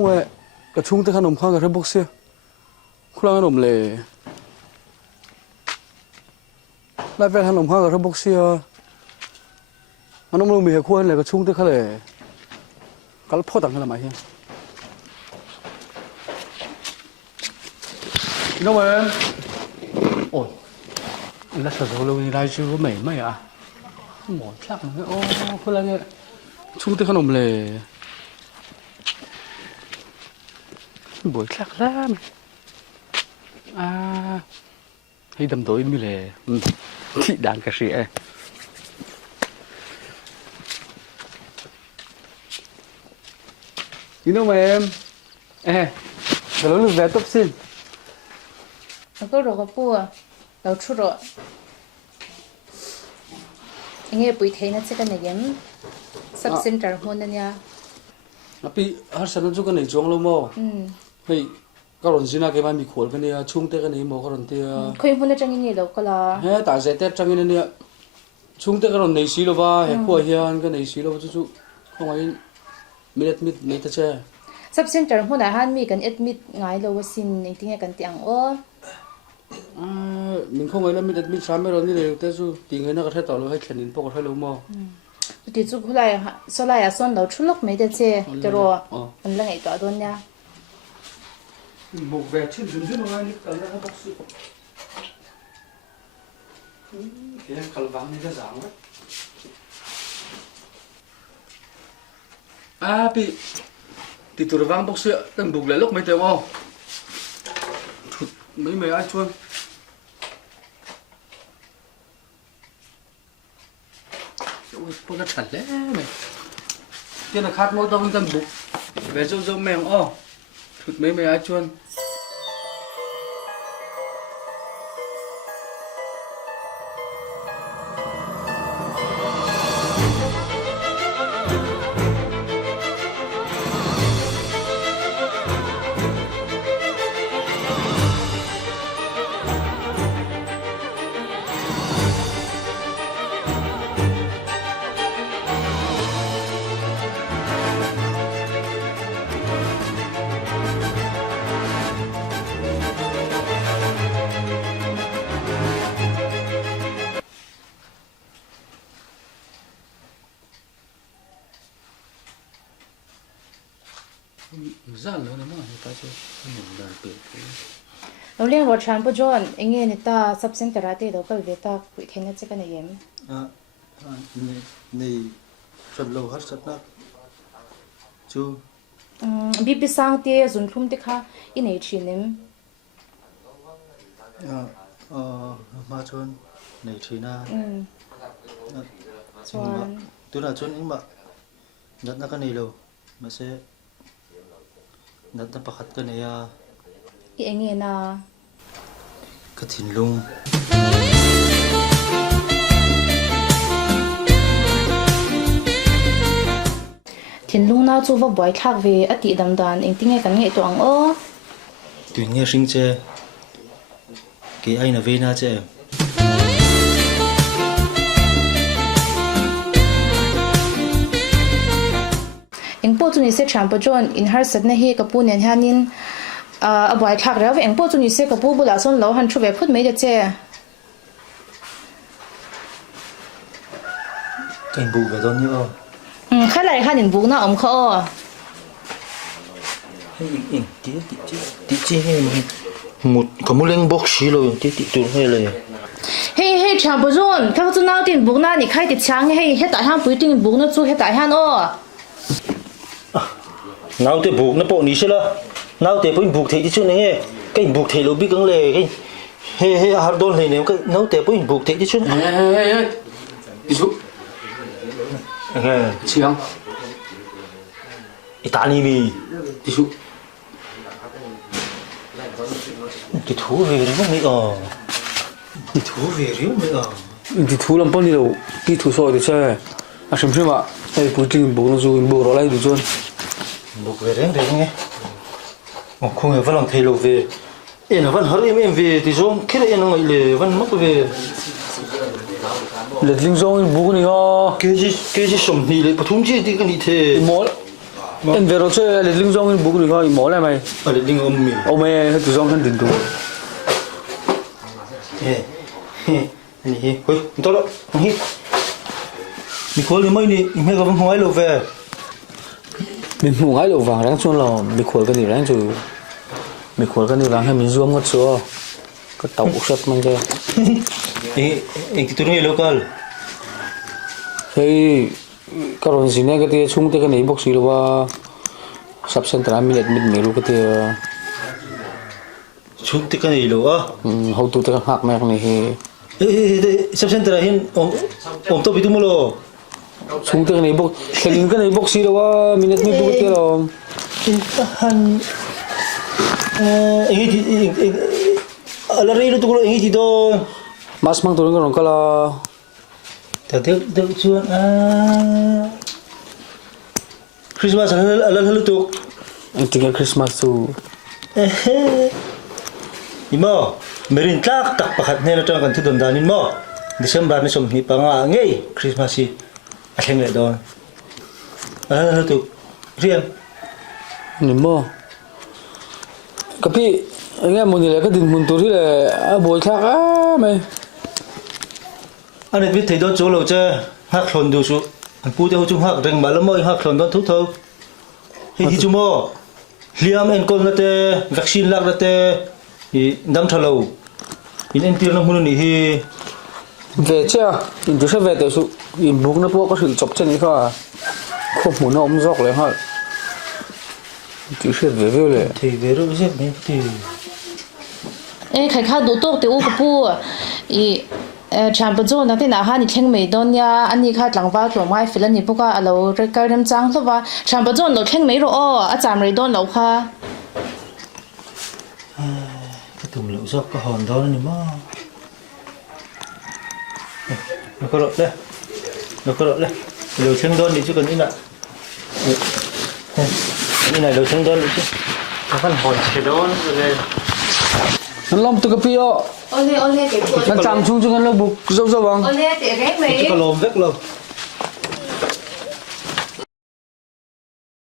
không ai cả chung tới khăn nồng khoang cả bốc xia không làm nồng lệ lại về khăn nồng khoang cả bốc xia mà nông nông bị hệ khuôn lại cả chung tới khăn lệ cả lớp phô tặng cái là mày hiền đâu mà em ôi là sợ rồi lâu nay chưa có mày mày à mỏ chắc nữa ô không là nghe chung tới khăn nồng lệ buổi chắc lắm à hay đâm tối như là thị đáng cả sĩ you know mà em cái lối về top xin có rồi có bùa đầu chút rồi anh ấy bùi thấy nó sẽ cái này giống sắp sinh trở hôn nên nha tapi har sana juga nih juang lo mo hey karon zina ke ba mi khol kan ya chung te kan ni mo karon te khoi hôn nó chẳng như đâu có là he ta je te chang ni ya chung te karon nei si lo ba he ko hian kan nei si lo chu không ai minute mit nei ta che sắp sinh trở hôn là han mi cần admit ngay lâu xin anh tiếng cần tiếng ô mình không ai là minute mit sam rồi ni le te chu tiếng ấy nó có thể tao lo hay khen in po có thể lo mo thì chú cũng lại số lại à son đầu chút lúc mấy đứa chơi rồi mình là ngày tọa đôn nha một vẹt trên rừng rừng ngoài đi tao ra bóc sự cái khăn vàng này ra giảm đấy bị thì tụi vàng bóc sự từng buộc lại lúc mấy tiếng không mấy ai chuông bữa nó chặt lẽ này kia là khát mỗi đông tâm bụng về dâu mèo thụt mấy ai chuôn ra lớn lắm mà ta chưa mình đàn biệt đầu tiên rồi chán bữa john anh ấy ta sắp sinh trở ra thì đâu có về ta quỷ thấy nó sẽ cái này giống này rất lâu hết rất nát chú bị sang thì dùng phun thì khá in này chỉ nem mà chôn này chỉ na chọn tôi là chôn những bạn rất là cái này đâu mà sẽ nát bắt cái này à anh ấy na cái thìn lung thiên lung na chú vào buổi khác về ở tiệm đầm đàn anh tiếng nghe cái nghệ tuồng ô tụi nghe sinh chơi cái ai là về na chơi anh bố tụi sẽ chạm bữa john in har sát này cái bún này hanin à buổi khác rồi anh bố tụi sẽ cái bún bữa là son lâu han chụp về phút mấy giờ chơi cái bù về đó nhớ khai lại khai nhìn bún nó ẩm khó tí một có một lưng bốc xí rồi tí tụi hay là hey chạm bữa john các chú nào tin bún na你开的枪嘿hết tại han bùi tin bún nó chú hết tại han ô nào thì buộc nó bộ ní xí là nào thì buộc thì chứ này cái buộc thì nó biết cứng lề cái he hard đôn thì nếu cái nào thì buộc thì chứ đi xuống chiang Itali mi đi xuống đi thú về đấy không mấy đi thú về đấy mấy đi thú làm bao nhiêu đi thú soi được chưa à xem xem ạ đây cuối trình bố nó rồi bố nó lại được chưa buộc về đấy nghe không hiểu vẫn làm thầy lộ về em vẫn hỏi em về thì xong khi em nói là vẫn mất về lệ linh dong bố này cái gì sầm thì lại bắt thùng gì thì cái gì thế mỏ em về rồi chơi lịch linh dong bụng được thôi mỏ lại mày ở đây đinh ôm mì ông mày từ dong thân đỉnh đủ này ôi tôi đó hít mình khối cái mấy này mình có vẫn không ai lâu về mình ngủ ngay lầu vàng đang chuồn lò mình khối cái gì đang chửi mình khối cái gì đang hay mình zoom ngất xưa cái tàu sắt mang ra anh thì tôi nói local hey karon sini cái chung cái này box rồi ba sub center mình admit mình luôn cái chung thì cái này lo hậu tụ cái hạc mẹ này sắp center hiện ông tôi bị tung lo chung cái này box cái này box rồi ba mình admit luôn cái rồi han anh thì ala rei lo tu lo anh thì đó mas mang turun cái kalau Tadi cuan Christmas ala tu tinggal Christmas tu Imo merin tak pakat ne na kan tu dom danin mo December ni som ni panga ngei Christmas si atheng le don ala tu rian ni mo tapi nghe một người cái đình muốn tôi là bồi khác á mày anh ấy biết thấy đó chỗ lâu chưa hắc hồn đủ số anh phụ theo chúng hắc rừng mà lắm môi hắc hồn đó thúc thâu thì chúng mò liam en con nate vaccine lag nate thì đâm thà lâu in en tiền nó muốn đi thì về chưa in tôi sẽ về tới số in buộc nó buộc có sự chọc chân này thôi không muốn nó ôm giọt lại thôi tôi sẽ về lại thì về rồi sẽ mấy thì ê khai khá đủ tốt thì u cái pu ý chạm bớt rồi nãy nào ha nhị thèn mấy đòn ya anh nhị khai lăng vào rồi mai phải lên nhị bốc à lâu rồi cái đêm trăng thôi và chạm bớt rồi lâu thèn mấy rồi à chạm mấy đòn lâu ha cái tụm lựu giọt cái hòn đó nữa mà nó có độ đây nó có độ đây lựu chân đôn thì chứ còn như nào như này lựu chân đôn chứ nó vẫn hòn chân đôn rồi nó lom tôi cái pio ole cái nó chạm chung chung nó buộc dâu dâu bằng ole cái mấy cái lồm vết lồm